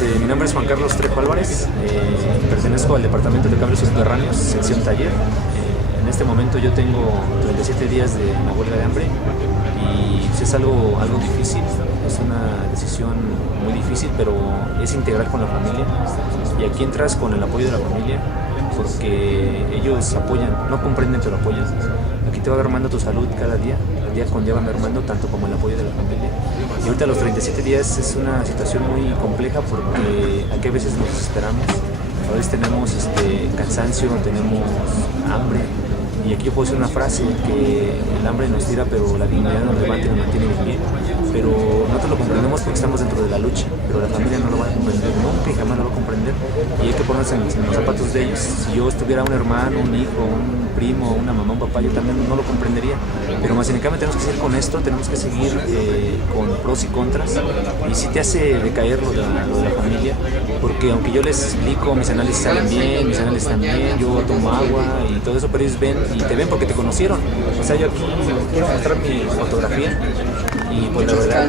Mi nombre es Juan Carlos Trejo Álvarez, pertenezco al Departamento de Cables Subterráneos, sección taller. En este momento yo tengo 37 días de una huelga de hambre y pues, es algo difícil, es una decisión muy difícil, pero es integral con la familia y aquí entras con el apoyo de la familia porque ellos apoyan, no comprenden pero apoyan. Aquí te va mermando tu salud cada día, el día con día va mermando tanto como el apoyo de la familia. Y ahorita los 37 días es una situación muy compleja porque aquí a veces nos desesperamos, a veces tenemos cansancio, tenemos hambre. Y aquí yo puedo decir una frase que el hambre nos tira pero la dignidad nos levanta y nos mantiene en pie. Pero nosotros lo comprendemos porque estamos dentro de la lucha, pero la familia no lo va a comprender, nunca y jamás lo va a comprender. Y hay que ponerse en los zapatos de ellos. Si yo estuviera un hermano, un hijo, un primo, una mamá, un papá, yo también no lo comprendería. Pero más en cambio tenemos que seguir con esto, tenemos que seguir con pros y contras. Y sí te hace decaer lo de la familia, porque aunque yo les explico, mis análisis salen bien, mis análisis están bien, yo tomo agua y todo eso, pero ellos ven y te ven porque te conocieron. O sea, yo aquí quiero mostrar mi fotografía y pues la verdad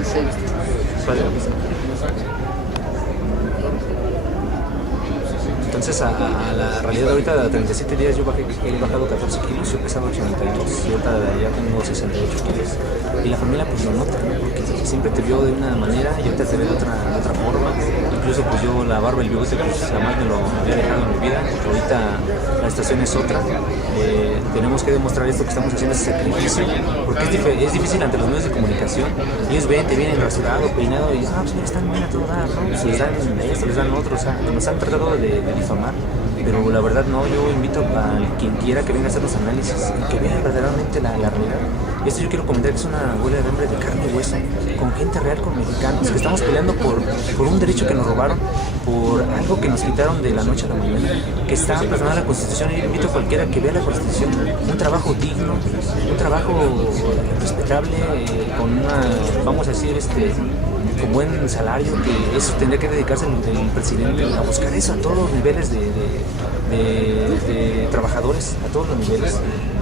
entonces a la realidad ahorita de 37 días yo he bajado 14 kilos, yo pesaba 82 y ahorita ya tengo 68 kilos y la familia pues lo nota, ¿no? Porque siempre te vio de una manera y ahorita te ve de otra forma. Incluso pues yo la barba y el bigote pues jamás me lo había dejado en mi vida, ahorita la situación es otra. Tenemos que demostrar esto que estamos haciendo, ese sacrificio, porque es difícil ante los medios de comunicación. Ellos ven, te vienen rasurado, peinado y pues mira, están bien a todo dar, ¿no? Les dan esto, les dan otro, o sea, nos han tratado de difamar, pero la verdad no. Yo invito a quien quiera que venga a hacer los análisis y que vea verdaderamente la realidad. Esto yo quiero comentar que es una huelga de hambre de carne y hueso, con gente real, con mexicanos, que estamos peleando por un derecho que nos robaron, por algo que nos quitaron de la noche a la mañana, que está plasmada en la Constitución. Y yo invito a cualquiera que vea la Constitución, un trabajo digno, un trabajo respetable, con una, vamos a decir, con buen salario, que eso tendría que dedicarse el presidente a buscar eso a todos los niveles de trabajadores, a todos los niveles.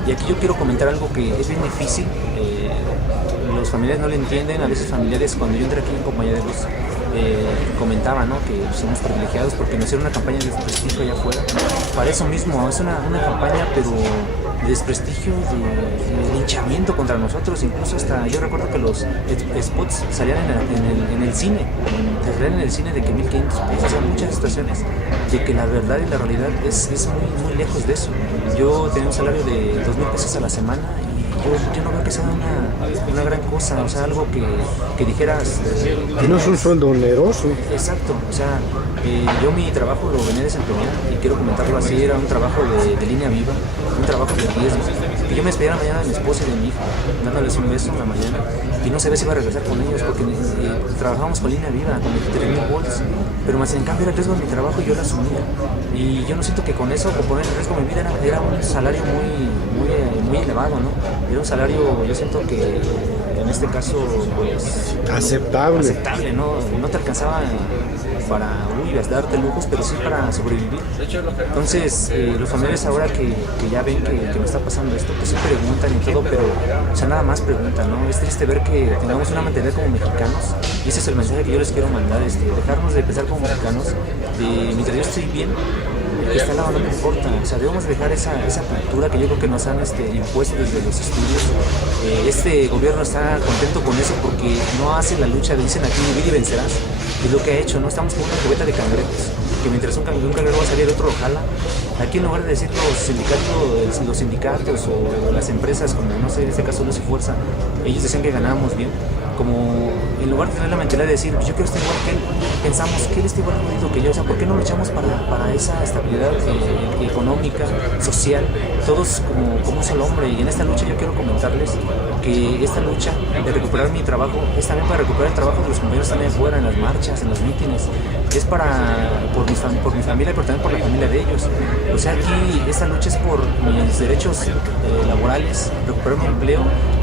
Y aquí yo quiero comentar algo que es bien difícil, los familiares no lo entienden, a veces familiares cuando yo entré aquí en compañía de luz comentaban, ¿no?, que somos privilegiados porque nos hicieron una campaña de desprestigio allá afuera. Para eso mismo, es una campaña pero de desprestigio, de linchamiento contra nosotros. Incluso hasta yo recuerdo que los spots salían en el cine, salían en el cine de que 1,500 pesos, o sea, muchas situaciones de que la verdad y la realidad es muy, muy lejos de eso. Yo tenía un salario de 2,000 pesos a la semana y yo no veo que sea una gran cosa, o sea, algo que dijeras... no es un sueldo oneroso. Exacto, o sea, yo mi trabajo lo venía desempeñando y quiero comentarlo así, era un trabajo de línea viva, un trabajo de riesgo. Que yo me despedía la mañana de mi esposa y de mi hijo, dándoles un beso en la mañana, y no sabía si iba a regresar con ellos porque trabajábamos con línea viva, con 23,000 volts, pero más en cambio era el riesgo de mi trabajo y yo lo asumía. Y yo no siento que con eso, con poner en riesgo mi vida, era un salario muy elevado, ¿no? Era un salario, yo siento que en este caso, pues... Aceptable, ¿no? No te alcanzaba para, darte lujos, pero sí para sobrevivir. Entonces, los familiares ahora que ya ven que me está pasando esto, pues sí preguntan y todo, pero, o sea, nada más preguntan, ¿no? Es triste ver que tengamos una mentalidad como mexicanos, y ese es el mensaje que yo les quiero mandar, dejarnos de pensar como mexicanos, mientras yo estoy bien, que está al lado no me importa. O sea, debemos dejar esa cultura que yo creo que nos han impuesto desde los estudios. Este gobierno está contento con eso porque no hace la lucha, dicen aquí, vivir y vencerás. Y lo que ha hecho, ¿no? Estamos con una cubeta de cangrejos, que mientras un cangrejo va a salir, otro lo jala. Aquí en lugar de decir los sindicatos o las empresas, como no sé, en este caso Luz y Fuerza, ellos decían que ganábamos bien. Como en lugar de tener la mentalidad de decir, pues yo quiero estar igual que él, pensamos que él está igual que yo, o sea, ¿por qué no luchamos para esa estabilidad económica, social, todos como un solo hombre? Y en esta lucha yo quiero comentarles que esta lucha de recuperar mi trabajo es también para recuperar el trabajo de los compañeros también afuera, en las marchas, en los mítines, es por mi familia, pero también por la familia de ellos. O sea, aquí esta lucha es por mis derechos laborales, recuperar mi empleo.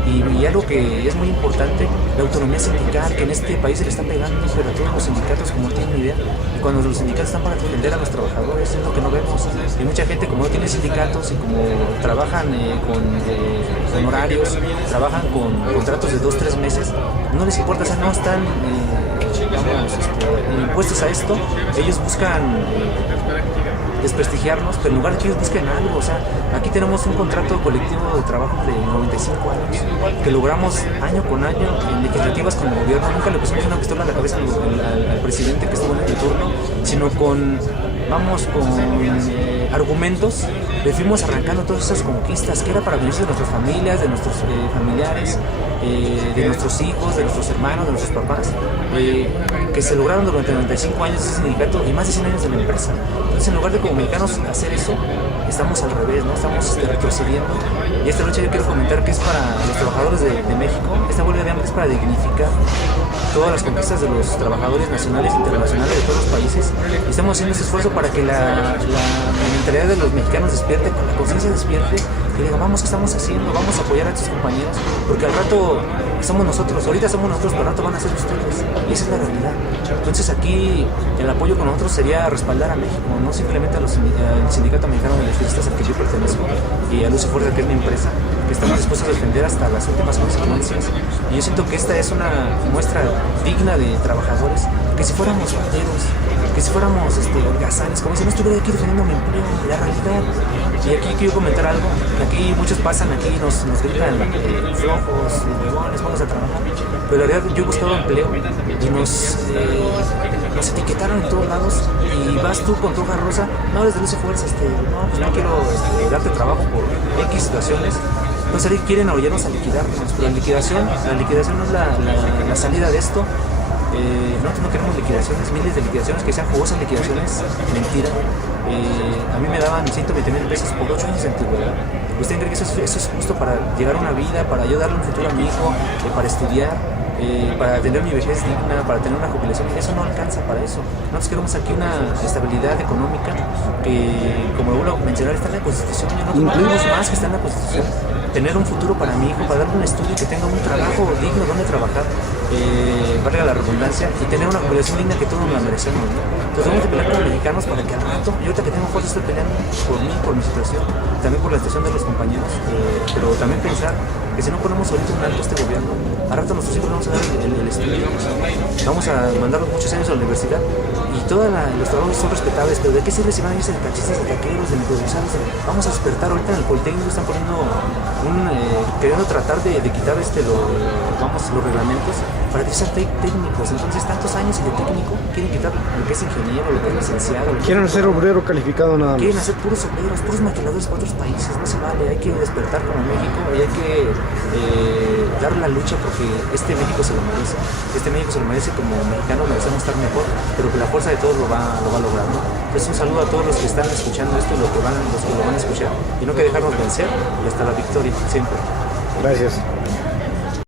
Y algo que es muy importante, la autonomía sindical, que en este país se le está pegando, pero a todos los sindicatos, como no tienen idea, y cuando los sindicatos están para defender a los trabajadores, es lo que no vemos. Y mucha gente, como no tiene sindicatos y como trabajan con honorarios, trabajan con contratos de 2-3 meses, no les importa, o sea, no están impuestos a esto, ellos buscan desprestigiarnos, pero en lugar de que ellos busquen algo, o sea, aquí tenemos un contrato colectivo de trabajo de 95 años, que logramos año con año en legislativas con el gobierno. Nunca le pusimos una pistola en la cabeza al presidente que estuvo en el turno, sino con argumentos, le fuimos arrancando todas esas conquistas que era para beneficio de nuestras familias, de nuestros familiares, de nuestros hijos, de nuestros hermanos, de nuestros papás, que se lograron durante 95 años ese sindicato y más de 100 años de la empresa. Entonces, en lugar de como mexicanos hacer eso, estamos al revés, ¿no? Estamos retrocediendo. Y esta lucha yo quiero comentar que es para los trabajadores de México. Esta huelga de hambre es para dignificar todas las conquistas de los trabajadores nacionales e internacionales de todos los países. Y estamos haciendo ese esfuerzo para que la mentalidad de los mexicanos despierte, que la conciencia despierte, que digan, vamos, ¿qué estamos haciendo? Vamos a apoyar a estos compañeros, porque al rato somos nosotros, ahorita somos nosotros, pero al rato van a ser ustedes. Y esa es la realidad. Entonces aquí el apoyo con nosotros sería respaldar a México, no simplemente al Sindicato Mexicano de Electricistas al que yo pertenezco y a Luz y Fuerza, que es mi empresa, que estamos dispuestos a defender hasta las últimas consecuencias. Y yo siento que esta es una muestra digna de trabajadores, que si fuéramos banderos, que si fuéramos holgazanes, como si no estuviera aquí defendiendo mi empleo, la realidad. Y aquí quiero comentar algo, aquí muchos pasan aquí y nos gritan flojos, huevones, vamos a trabajar, pero la realidad yo he buscado empleo y nos etiquetaron en todos lados, y vas tú con tu hoja rosa, no eres de Luz y Fuerza, no, pues no quiero darte trabajo por X situaciones. Entonces ahí quieren orillarnos a liquidarnos, pero la liquidación no es la salida de esto. Nosotros no queremos liquidaciones, miles de liquidaciones, que sean jugosas liquidaciones, mentira. A mí me daban 120,000 pesos por 8 años de antigüedad. ¿Usted cree que eso es justo para llegar a una vida, para yo darle un futuro a mi hijo, para estudiar, para tener mi vejez digna, para tener una jubilación? Eso no alcanza para eso. Nosotros queremos aquí una estabilidad económica que, como vuelvo a mencionar, está en la Constitución. Nosotros queremos más que está en la Constitución. Tener un futuro para mi hijo, para darle un estudio, que tenga un trabajo digno donde trabajar, valga la redundancia, y tener una jubilación digna que todos nos la merecemos, ¿no? Entonces vamos a pelear como mexicanos para que al rato, yo ahorita que tengo fuerza estoy peleando por mí, por mi situación, también por la situación de los compañeros, pero también pensar que si no ponemos ahorita un alto a este gobierno, al rato a nuestros hijos vamos a dar el estudio, vamos a mandarlos muchos años a la universidad, y todos los trabajos son respetables, pero ¿de qué sirve si van a irse de taxistas, de taqueros, de microbusados? Vamos a despertar. Ahorita en el Politécnico están poniendo queriendo tratar de quitar los reglamentos para que sean técnicos. Entonces, tantos años de técnico, quieren quitar lo que es ingeniero, lo que es licenciado. Quieren hacer obrero calificado nada más. Quieren hacer puros obreros, puros maquiladores para otros países. No se vale, hay que despertar como México y hay que dar la lucha, porque este México se lo merece. Este México se lo merece, como mexicanos merecemos estar mejor, pero que la fuerza de todos lo va a lograr, ¿no? Entonces, un saludo a todos los que están escuchando esto, los que lo van a escuchar, y no que dejarnos vencer, y hasta la victoria, siempre. Gracias.